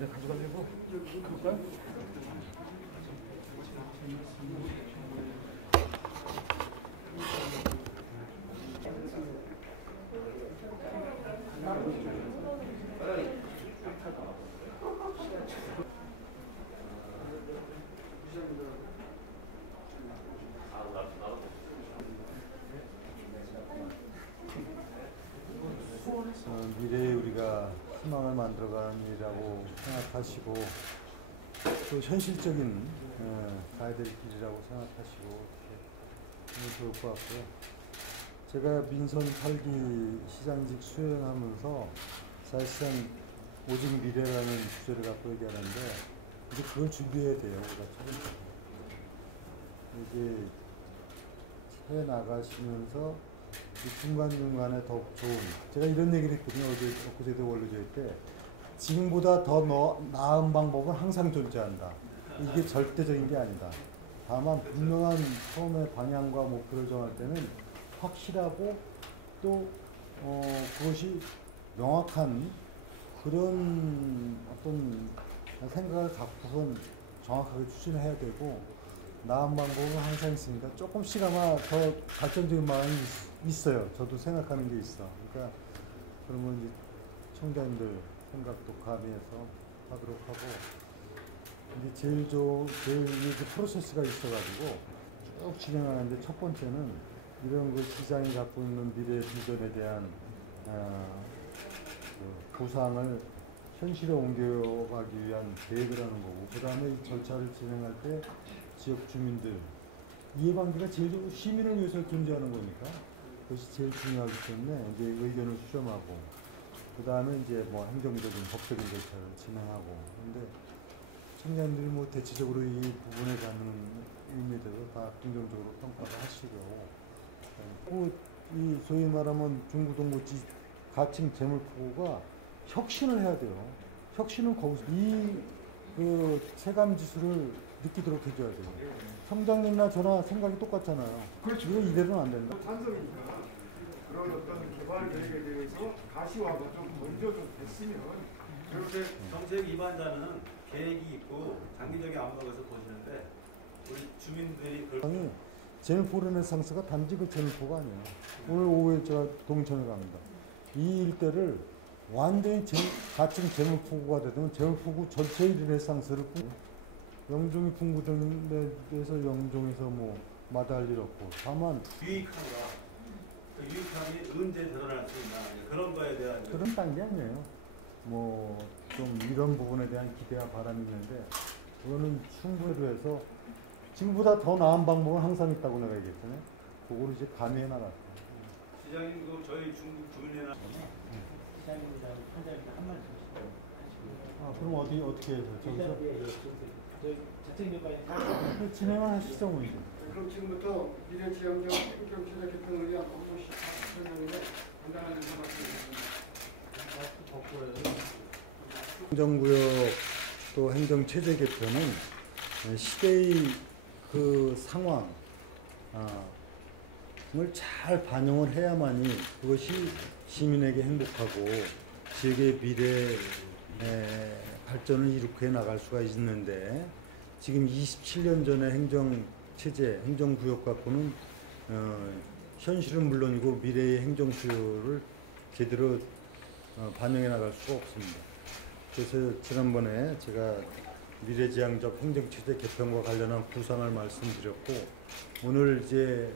집에 가져가려고 그럴까요? 미래에 우리가 희망을 만들어가는 일이라고 생각하시고 또 현실적인 가야 될 길이라고 생각하시고 하면 좋을 것 같고요. 제가 민선 8기 시장직 수행하면서 사실상 오직 미래라는 주제를 갖고 얘기하는데 이제 그걸 준비해야 돼요. 우리가 차근차근. 이제 해 나가시면서 중간중간에 더 좋은, 제가 이런 얘기를 했거든요. 엊그제도 원로조회 때 지금보다 더 나은 방법은 항상 존재한다. 이게 절대적인 게 아니다. 다만 분명한 처음에 방향과 목표를 정할 때는 확실하고 또 그것이 명확한 그런 어떤 생각을 갖고선 정확하게 추진해야 되고, 나은 방법은 항상 있으니까 조금씩 아마 더 발전적인 마음이 있어요. 저도 생각하는 게 있어. 그러니까 그러면 이제 청자님들 생각도 가미해서 하도록 하고, 이제 제일 이제 프로세스가 있어가지고 쭉 진행하는데, 첫 번째는 이런 그 시장이 갖고 있는 미래 비전에 대한 그 구상을 현실에 옮겨가기 위한 계획을 하는 거고, 그 다음에 이 절차를 진행할 때 지역 주민들 이해관계가 제일 시민을 위해서 존재하는 거니까 그것이 제일 중요하기 때문에 이제 의견을 수렴하고, 그 다음에 이제 뭐 행정적인 법적인 절차를 진행하고. 근데 청년들이 뭐 대체적으로 이 부분에 갖는 의미대로 다 긍정적으로 평가를 하시고, 이 소위 말하면 중구동부지 가칭 재물포고가 혁신을 해야 돼요. 혁신은 거기서 그 체감 지수를 느끼도록 해줘야 돼요. 청장님이나 저나 생각이 똑같잖아요. 그렇죠. 이거 이대로는 안 된다. 찬성이니까 그런 어떤 개발 계획에 대해서 가시화가 좀 먼저 좀 됐으면. 그렇게 정책 위반자는 계획이 있고 장기적인 압력에서 보시는데, 우리 주민들이 그걸 제물포 르네상스가 단지 그 제물포가 아니에요. 오늘 오후에 제가 동천에 갑니다. 이 일대를 완전히 가칭 제물포구가 되면 제물포구 전체의 르네상스를 영종이 풍부된 데서 영종에서 뭐 마다할 일 없고, 다만 유익함과 그 유익함이 언제 드러날 수 있나, 그런 거에 대한 그런 단계 아니에요. 뭐 좀 이런 부분에 대한 기대와 바람이 있는데, 그거는 충분히 해서 지금보다 더 나은 방법은 항상 있다고 내가 얘기했잖아요. 그거를 이제 가미해 나갔고. 시장님, 그 저희 중국 주민회나 시장님이랑 판장님도 한 말씀 하시고. 아, 그럼 어떻게 해서 저기서 자책력까지 진행을 하시죠, 뭐 이제. 그럼 지금부터 미래지향적 행정체제 개편을 위한 업무 설명인데 간단한 인사 말씀드리겠습니다. 행정구역 또 행정체제 개편은 시대의 그 상황을 잘 반영을 해야만이 그것이 시민에게 행복하고 지역의 미래 발전을 이룩해 나갈 수가 있는데, 지금 27년 전의 행정체제, 행정구역 갖고는 현실은 물론이고 미래의 행정수요를 제대로 반영해 나갈 수가 없습니다. 그래서 지난번에 제가 미래지향적 행정체제 개편과 관련한 구상을 말씀드렸고, 오늘 이제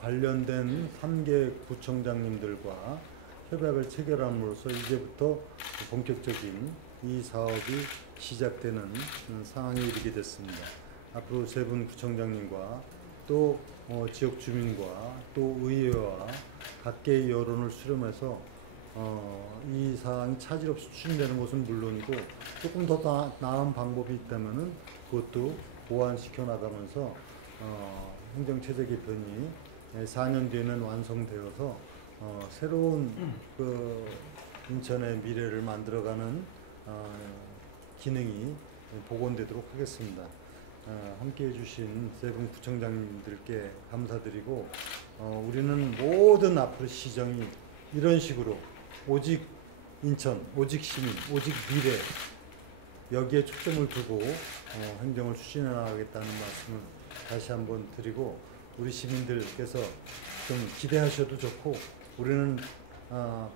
관련된 3개 구청장님들과 협약을 체결함으로써 이제부터 본격적인 이 사업이 시작되는 상황에 이르게 됐습니다. 앞으로 세 분 구청장님과 또 지역 주민과 또 의회와 각계의 여론을 수렴해서 이 사항이 차질 없이 추진되는 것은 물론이고, 조금 더 나은 방법이 있다면은 그것도 보완시켜 나가면서 행정체제 개편이 4년 뒤에는 완성되어서 새로운 그 인천의 미래를 만들어가는 기능이 복원되도록 하겠습니다. 함께 해주신 세 분 구청장님들께 감사드리고, 우리는 모든 앞으로 시정이 이런 식으로 오직 인천, 오직 시민, 오직 미래, 여기에 초점을 두고 행정을 추진해 나가겠다는 말씀을 다시 한번 드리고, 우리 시민들께서 좀 기대하셔도 좋고, 우리는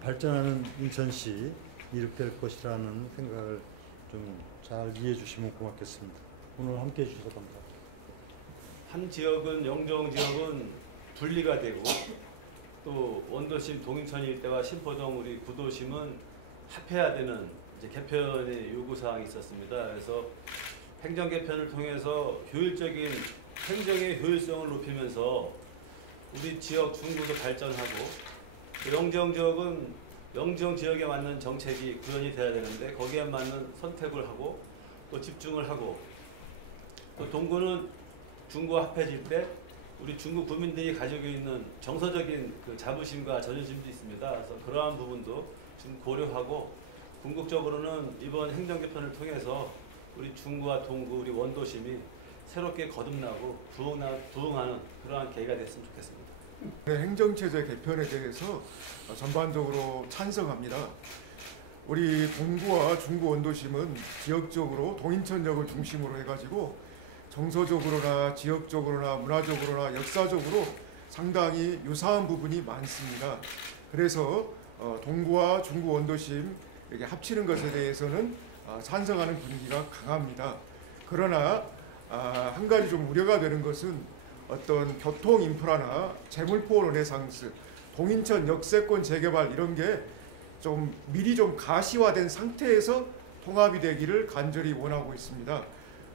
발전하는 인천시 이룩될 것이라는 생각을 좀 잘 이해해 주시면 고맙겠습니다. 오늘 함께 해 주셔서 감사합니다. 한 지역은 영종 지역은 분리가 되고 또 원도심 동인천 일대와 신포동 우리 구도심은 합해야 되는 이제 개편의 요구 사항이 있었습니다. 그래서 행정 개편을 통해서 효율적인 행정의 효율성을 높이면서 우리 지역 중구도 발전하고, 영정 지역은 영정 지역에 맞는 정책이 구현이 돼야 되는데 거기에 맞는 선택을 하고 또 집중을 하고, 또 동구는 중구와 합해질 때 우리 중구 구민들이 가지고 있는 정서적인 그 자부심과 자존심도 있습니다. 그래서 그러한 부분도 지금 고려하고, 궁극적으로는 이번 행정 개편을 통해서 우리 중구와 동구, 우리 원도심이 새롭게 거듭나고 부흥하는 그러한 계기가 됐으면 좋겠습니다. 행정체제 개편에 대해서 전반적으로 찬성합니다. 우리 동구와 중구 원도심은 지역적으로 동인천역을 중심으로 해가지고 정서적으로나 지역적으로나 문화적으로나 역사적으로 상당히 유사한 부분이 많습니다. 그래서 동구와 중구 원도심 이렇게 합치는 것에 대해서는 찬성하는 분위기가 강합니다. 그러나 한 가지 좀 우려가 되는 것은 어떤 교통 인프라나 재물포 르네상스, 동인천 역세권 재개발 이런 게 좀 미리 좀 가시화된 상태에서 통합이 되기를 간절히 원하고 있습니다.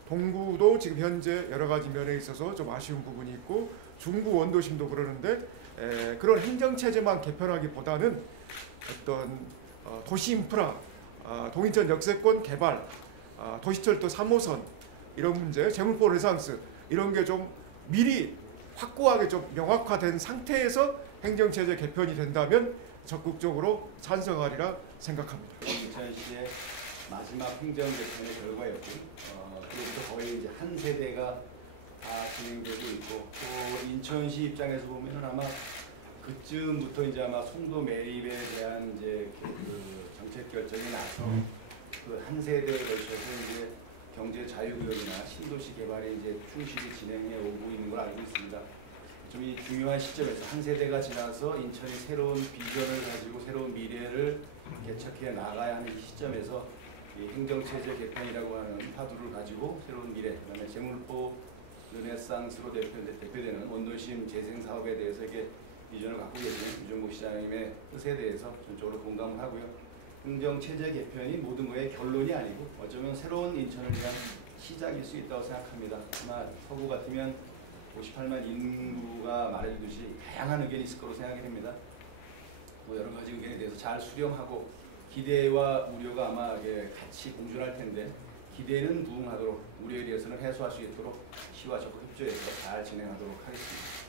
동구도 지금 현재 여러 가지 면에 있어서 좀 아쉬운 부분이 있고, 중구 원도심도 그러는데 그런 행정체제만 개편하기보다는 어떤 도시 인프라, 동인천 역세권 개발, 도시철도 3호선 이런 문제, 재물포 르네상스 이런 게 좀 미리 확고하게 좀 명확화된 상태에서 행정체제 개편이 된다면 적극적으로 찬성하리라 생각합니다. 인천시의 마지막 행정 개편의 결과였고, 그로부터 거의 이제 한 세대가 다 진행되고 있고, 또 인천시 입장에서 보면은 아마 그쯤부터 이제 아마 송도 매입에 대한 이제 그 정책 결정이 나서 그 한 세대에 걸쳐서 이제 경제 자유구역이나 신도시 개발이 이제 충실히 진행해 오고 있는 걸 알고 있습니다. 좀 이 중요한 시점에서 한 세대가 지나서 인천이 새로운 비전을 가지고 새로운 미래를 개척해 나가야 하는 이 시점에서 이 행정체제 개편이라고 하는 화두를 가지고 새로운 미래, 그다음에 재물포 르네상스로 대표되는 원도심 재생 사업에 대해서 이게 비전을 갖고 계시는 유정국 시장님의 뜻에 대해서 전적으로 공감을 하고요. 행정체제 개편이 모든 거의 결론이 아니고 어쩌면 새로운 인천을 위한 시작일 수 있다고 생각합니다. 아마 서구 같으면 58만 인구가 말해주듯이 다양한 의견이 있을 거로 생각이 됩니다. 뭐 여러 가지 의견에 대해서 잘 수렴하고 기대와 우려가 아마 같이 공존할 텐데, 기대는 부응하도록 우려에 대해서는 해소할 수 있도록 시와 적극 협조해서 잘 진행하도록 하겠습니다.